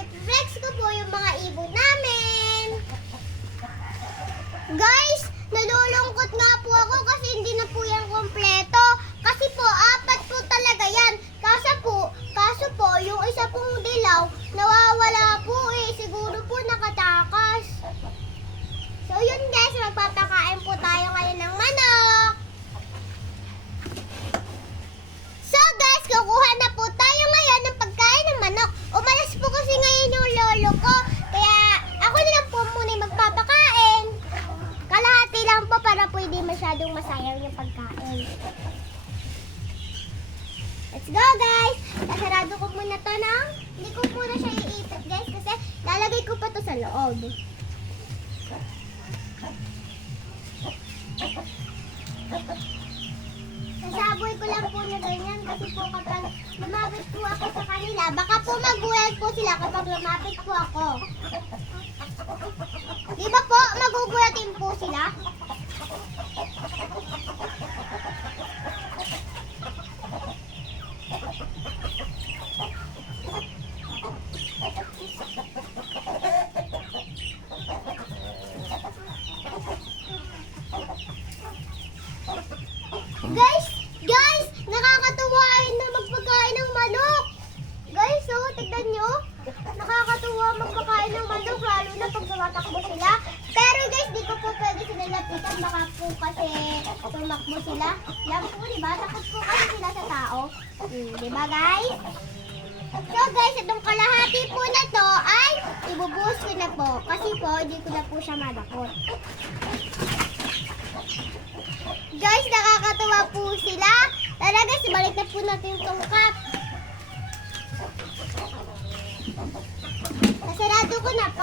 flex ko po yung mga ibon namin. Guys, nalulungkot nga po ako kasi hindi na po yan kompleto. Kasi po, 4 po talaga yan. Kaso po, yung isa pong dilaw, nawawala po eh. Siguro po nakatakas. So yun guys, magpapakain po tayo ngayon ng manok. So guys, kukuha na po tayo ngayon ng pagkain ng manok. Umalas po kasi ngayon yung lolo ko. Kaya ako na lang po muna yung magpapakain. Kalahati lang po para po hindi masyadong masayang yung pagkain. Let's go guys! Kasarado ko muna to ng... Hindi ko muna siya iipit guys kasi lalagay ko pa to sa loob. Sasaboy ko lang po na ganyan kasi po kapag lumapit po ako sa kanila, baka po magulat po sila kapag lumapit po ako. Di ba po? Magugulatin po sila? Guys, nakakatuwa na magpagkain ng manok. Guys, oh, tignan nyo. Nakakatuwa magpakain ng manok, lalo na pag tumatakbo sila. Pero guys, di ko po pwede sila lapitan, baka po kasi tumakbo sila. Alam po, diba? Takot po kasi sila sa tao. Diba guys? So guys, itong kalahati po na to ay ibubuhos ko na po. Kasi po, hindi ko na po siya madakot. Guys, nakakatuwa po sila. Tara guys, balik na po natin yung tungkap. Kasarado ko na po.